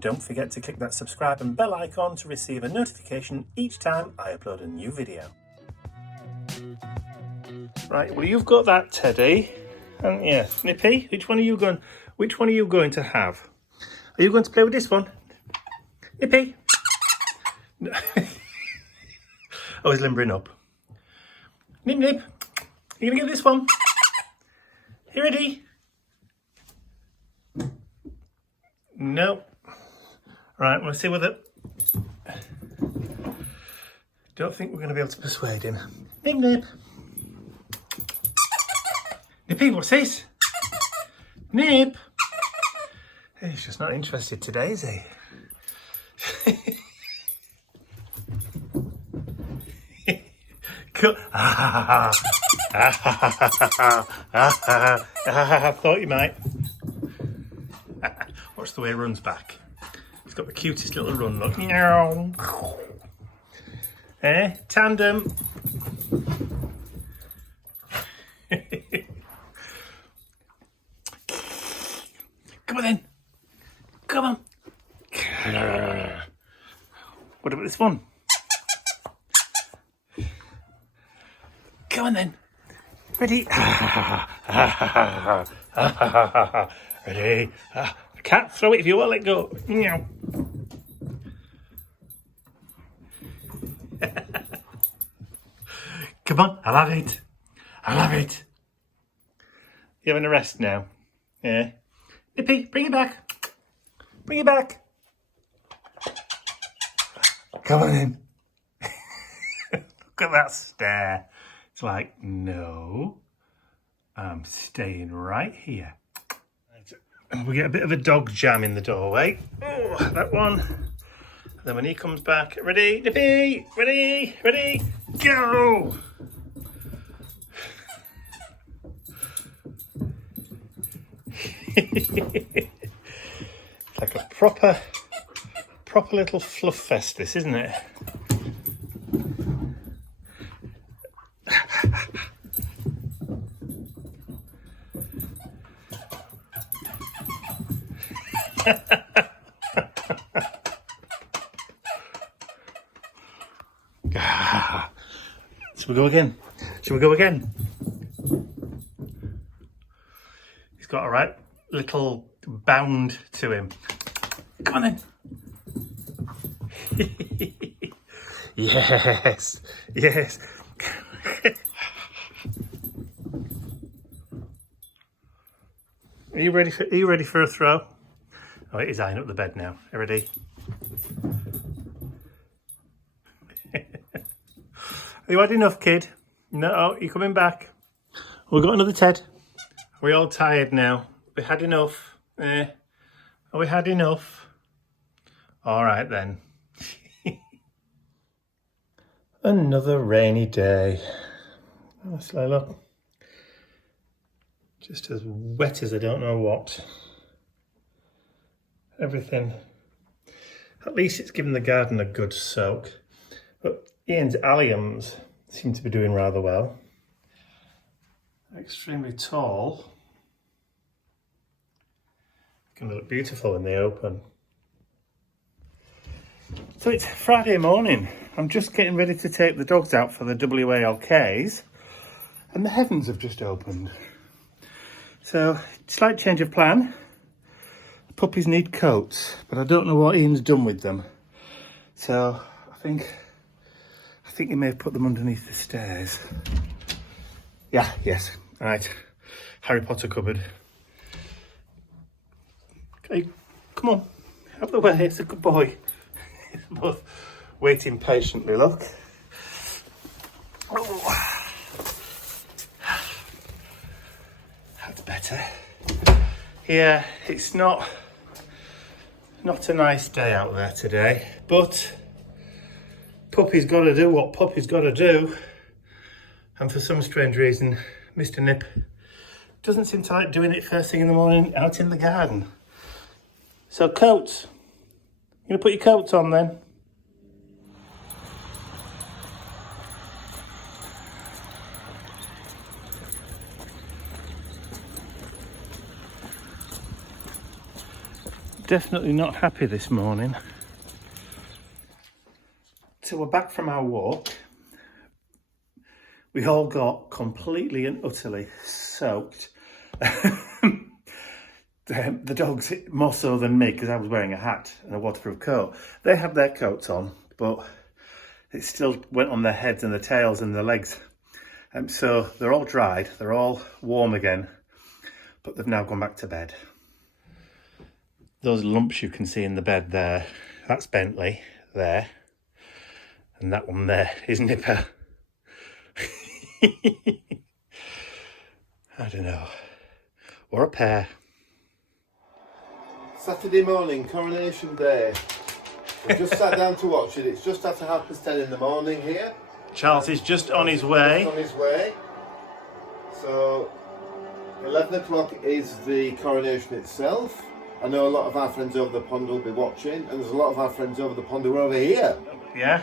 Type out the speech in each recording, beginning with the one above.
and don't forget to click that subscribe and bell icon to receive a notification each time I upload a new video. Right, well, you've got that teddy, haven't you? Nippy, which one are you going to have? Are you going to play with this one? Nippy? No. Oh, he's limbering up. Nip, Nip, you gonna get this one? You ready? No. Right, we'll see whether... Don't think we're going to be able to persuade him. Nip, Nip. Nippy, what's this? Nip. He's just not interested today, is he? I thought you might. Watch the way he runs back. He's got the cutest little run, look. Tandem. Come on then. Come on. What about this one? Come on then. Ready? Ready? I can't throw it if you won't let go. Come on, I'll have it. I'll have it. You're having a rest now. Yeah. Nippy, bring it back. Bring it back. Come on in. Look at that stare. It's like, no, I'm staying right here. We get a bit of a dog jam in the doorway. Oh, that one. And then when he comes back, ready, Nippy, ready, ready, go. Like a proper little fluff fest, this, isn't it? Shall we go again? Shall we go again? He's got a right little bound to him. Come on then. Yes, yes. Are you ready for a throw? Oh, he's eyeing up the bed now. Are you ready? Have you had enough, kid? No, you're coming back. We've got another Ted. Are we all tired now? We had enough. Have we had enough? All right then. Another rainy day. Oh, slow look. Just as wet as I don't know what. Everything. At least it's given the garden a good soak. But Ian's alliums seem to be doing rather well. Extremely tall. Can look beautiful when they open. So it's Friday morning. I'm just getting ready to take the dogs out for the WALKs, and the heavens have just opened. So, slight change of plan. The puppies need coats, but I don't know what Ian's done with them. So, I think he may have put them underneath the stairs. Yeah, yes, right. Harry Potter cupboard. Okay, come on, out of the way, it's a good boy. They're both waiting patiently, look. Oh. That's better. Yeah, it's not a nice day out there today, but Puppy's got to do what Puppy's got to do. And for some strange reason, Mr. Nip doesn't seem to like doing it first thing in the morning out in the garden. So coats, you gonna put your coats on then? definitely not happy this morning. So we're back from our walk. We all got completely and utterly soaked. The dogs, more so than me, because I was wearing a hat and a waterproof coat. They had their coats on, but it still went on their heads and their tails and their legs. So they're all dried, they're all warm again, but they've now gone back to bed. Those lumps you can see in the bed there, that's Bentley there, and that one there is Nipper. I don't know. Or a pair. Saturday morning, Coronation Day. We've just sat down to watch it. It's just after 10:30 in the morning here. Charles is just on his way. Just on his way. So, 11 o'clock is the coronation itself. I know a lot of our friends over the pond will be watching, and there's a lot of our friends over the pond who are over here. Yeah.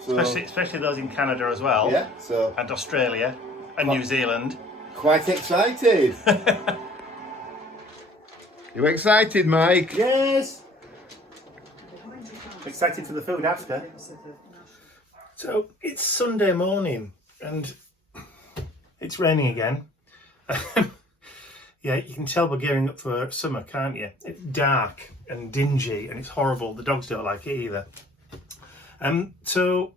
So, Especially those in Canada as well. Yeah, so. And Australia and New Zealand. Quite excited. You excited, Mike? Yes. Excited for the food after. So it's Sunday morning and it's raining again. Yeah, you can tell we're gearing up for summer, can't you? It's dark and dingy and it's horrible. The dogs don't like it either. So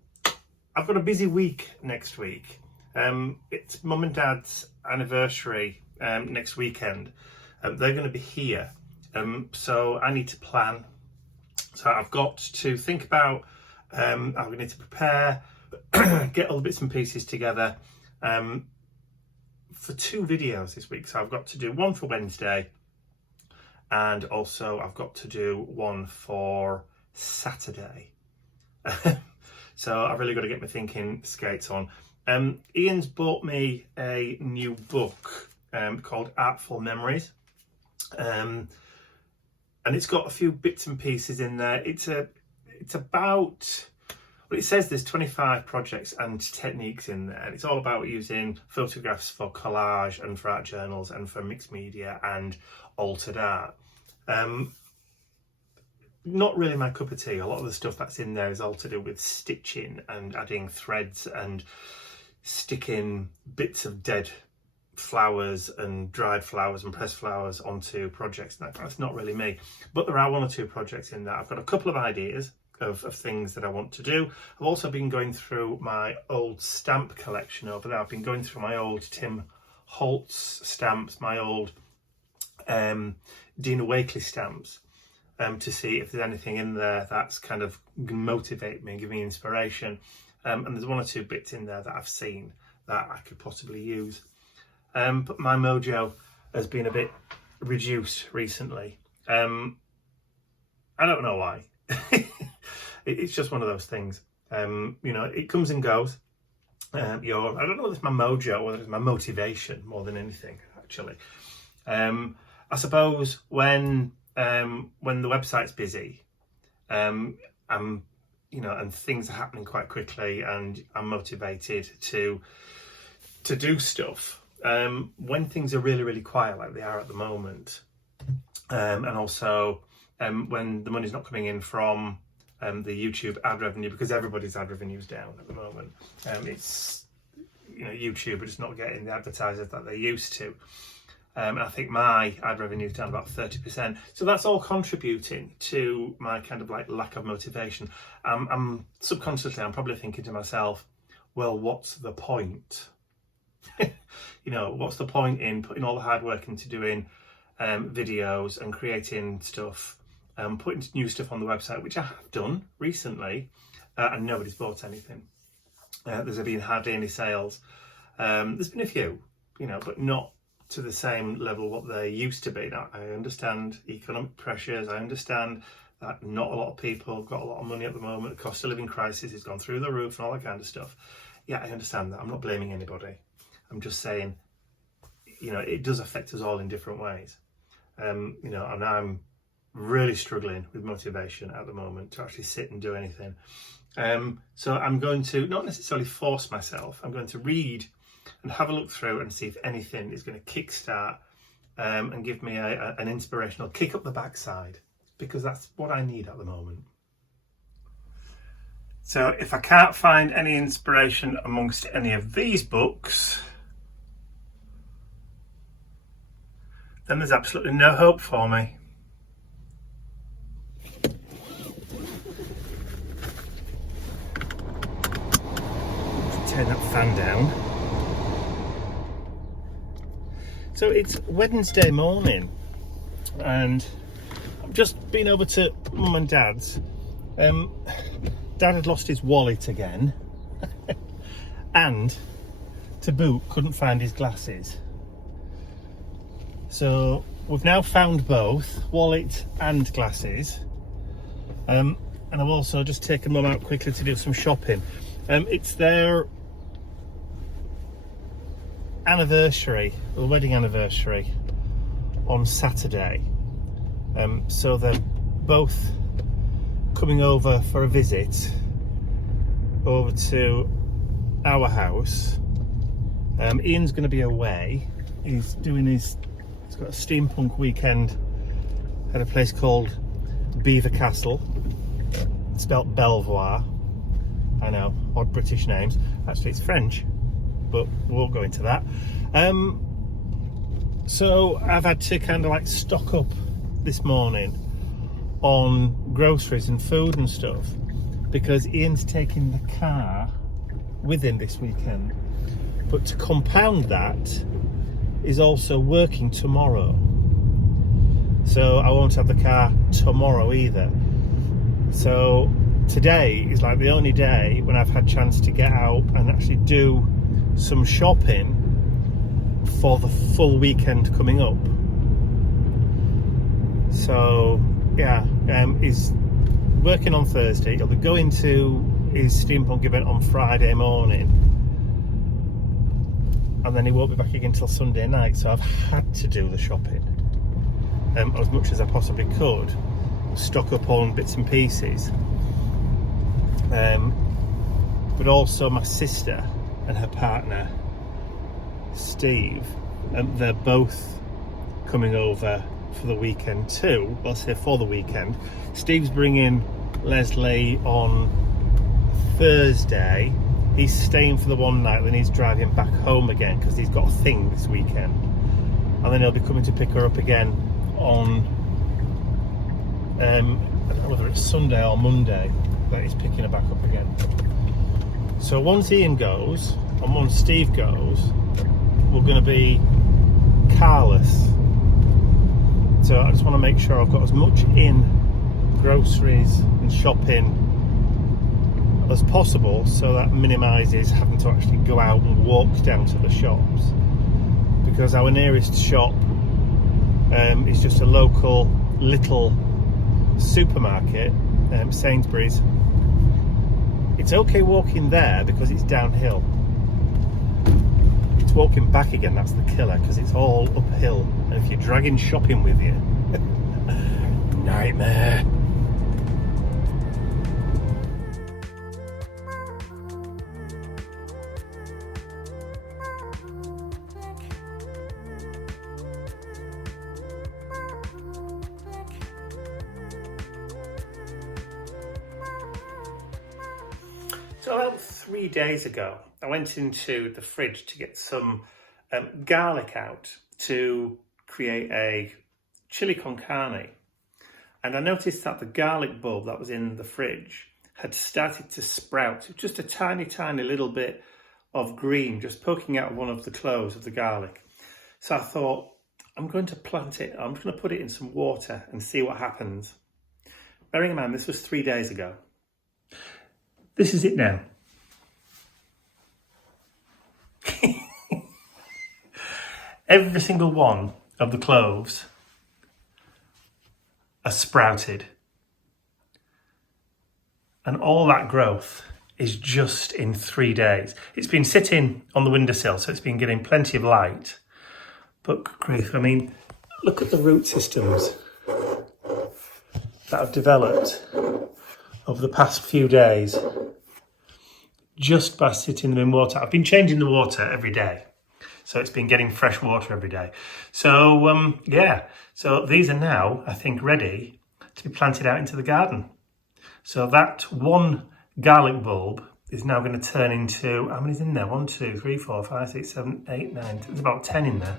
I've got a busy week next week. It's Mum and Dad's anniversary next weekend. They're going to be here, so I need to plan. So I've got to think about how we need to prepare, get all the bits and pieces together for 2 videos this week. So I've got to do one for Wednesday, and also I've got to do one for Saturday. So I've really got to get my thinking skates on. Ian's bought me a new book called Artful Memories. And it's got a few bits and pieces in there. It's about, well, it says there's 25 projects and techniques in there. And it's all about using photographs for collage and for art journals and for mixed media and altered art. Not really my cup of tea. A lot of the stuff that's in there is all to do with stitching and adding threads and sticking bits of dead flowers and dried flowers and pressed flowers onto projects. That's not really me, but there are 1 or 2 projects in there. I've got a couple of ideas of things that I want to do. I've also been going through my old stamp collection over there. I've been going through my old Tim Holtz stamps, my old Dina Wakley stamps, to see if there's anything in there that's kind of motivate me, give me inspiration. And there's 1 or 2 bits in there that I've seen that I could possibly use. But my mojo has been a bit reduced recently. I don't know why. It's just one of those things. It comes and goes. I don't know whether it's my mojo or whether it's my motivation more than anything, actually. I suppose when the website's busy, and things are happening quite quickly, and I'm motivated to do stuff. When things are really, really quiet like they are at the moment, and also when the money's not coming in from the YouTube ad revenue, because everybody's ad revenue is down at the moment. It's YouTube are just not getting the advertisers that they used to. And I think my ad revenue is down about 30%. So that's all contributing to my kind of like lack of motivation. I'm subconsciously, I'm probably thinking to myself, well, what's the point? What's the point in putting all the hard work into doing videos and creating stuff, putting new stuff on the website, which I have done recently, and nobody's bought anything. There's been hardly any sales. There's been a few, but not to the same level what they used to be. Now, I understand economic pressures. I understand that not a lot of people have got a lot of money at the moment. The cost of living crisis has gone through the roof and all that kind of stuff. Yeah, I understand that. I'm not blaming anybody. I'm just saying, it does affect us all in different ways. And I'm really struggling with motivation at the moment to actually sit and do anything. So I'm going to not necessarily force myself. I'm going to read and have a look through and see if anything is going to kickstart and give me an inspirational kick up the backside, because that's what I need at the moment. So if I can't find any inspiration amongst any of these books, then there's absolutely no hope for me. Turn that fan down. So it's Wednesday morning and I've just been over to Mum and Dad's. Dad had lost his wallet again and to boot couldn't find his glasses. So we've now found both, wallet and glasses. And I've also just taken Mum out quickly to do some shopping. It's their anniversary, the wedding anniversary, on Saturday. So they're both coming over for a visit over to our house. Ian's going to be away. He's got a steampunk weekend at a place called Beaver Castle, spelt Belvoir. I know, odd British names. Actually, it's French, but we won't go into that. So I've had to kind of like stock up this morning on groceries and food and stuff because Ian's taking the car with him this weekend. But to compound that, is also working tomorrow. So I won't have the car tomorrow either. So today is like the only day when I've had chance to get out and actually do some shopping for the full weekend coming up. So yeah, he's working on Thursday. He'll be going to his steampunk event on Friday morning, and then he won't be back again till Sunday night. So I've had to do the shopping as much as I possibly could, stock up on bits and pieces. But also my sister and her partner Steve, they're both coming over for the weekend too. Well, I'll say for the weekend. Steve's bringing Leslie on Thursday. He's staying for the one night, then he's driving back home again because he's got a thing this weekend, and then he'll be coming to pick her up again on I don't know whether it's Sunday or Monday that he's picking her back up again. So once Ian goes and once Steve goes, we're going to be carless. So I just want to make sure I've got as much in groceries and shopping as possible, so that minimises having to actually go out and walk down to the shops, because our nearest shop is just a local little supermarket, Sainsbury's. It's okay walking there because it's downhill. It's walking back again that's the killer, because it's all uphill, and if you're dragging shopping with you, nightmare. So about 3 days ago, I went into the fridge to get some garlic out to create a chili con carne. And I noticed that the garlic bulb that was in the fridge had started to sprout, just a tiny, tiny little bit of green just poking out of one of the cloves of the garlic. So I thought, I'm going to plant it, I'm just going to put it in some water and see what happens. Bearing in mind, this was 3 days ago. This is it now. Every single one of the cloves are sprouted. And all that growth is just in 3 days. It's been sitting on the windowsill, so it's been getting plenty of light. But good grief, I mean, look at the root systems that have developed over the past few days just by sitting them in water. I've been changing the water every day, so it's been getting fresh water every day. So yeah, so these are now, I think, ready to be planted out into the garden. So that one garlic bulb is now going to turn into, how many's in there? 1, 2, 3, 4, 5, 6, 7, 8, 9, there's about 10 in there.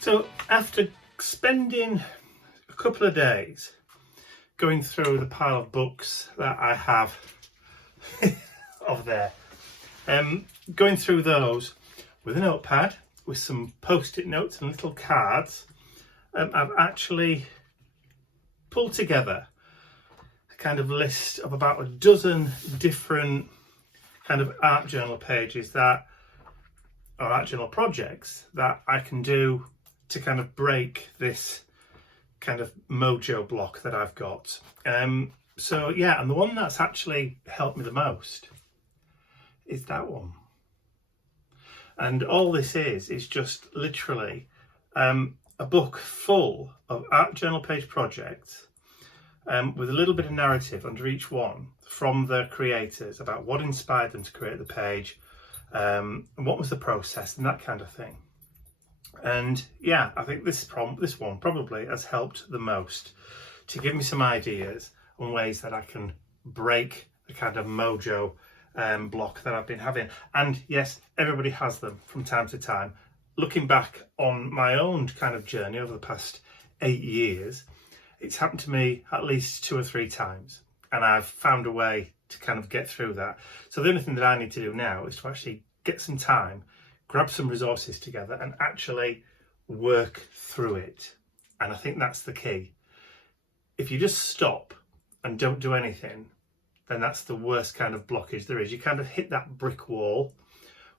So after spending a couple of days going through the pile of books that I have of there, going through those with a notepad, with some post-it notes and little cards, I've actually pulled together a kind of list of about a dozen different kind of art journal pages that, or art journal projects that I can do to kind of break this kind of mojo block that I've got. So yeah, and the one that's actually helped me the most is that one. And all this is just literally a book full of art journal page projects with a little bit of narrative under each one from the creators about what inspired them to create the page, and what was the process and that kind of thing. And yeah, I think this one probably has helped the most to give me some ideas on ways that I can break the kind of mojo block that I've been having. And yes, everybody has them from time to time. Looking back on my own kind of journey over the past 8 years, it's happened to me at least 2 or 3 times, and I've found a way to kind of get through that. So the only thing that I need to do now is to actually get some time, grab some resources together and actually work through it. And I think that's the key. If you just stop and don't do anything, then that's the worst kind of blockage there is. You kind of hit that brick wall.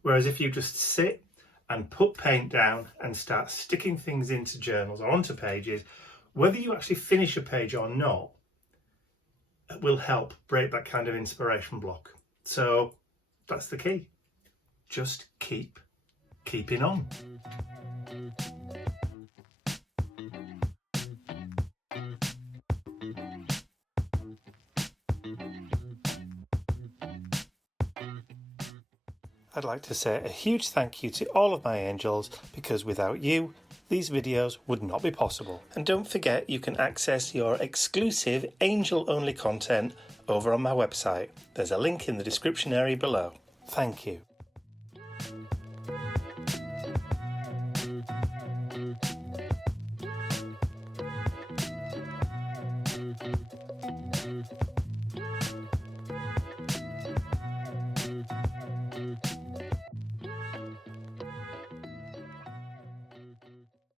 Whereas if you just sit and put paint down and start sticking things into journals or onto pages, whether you actually finish a page or not, it will help break that kind of inspiration block. So that's the key. Just keeping on. I'd like to say a huge thank you to all of my angels, because without you, these videos would not be possible. And don't forget, you can access your exclusive angel-only content over on my website. There's a link in the description area below. Thank you.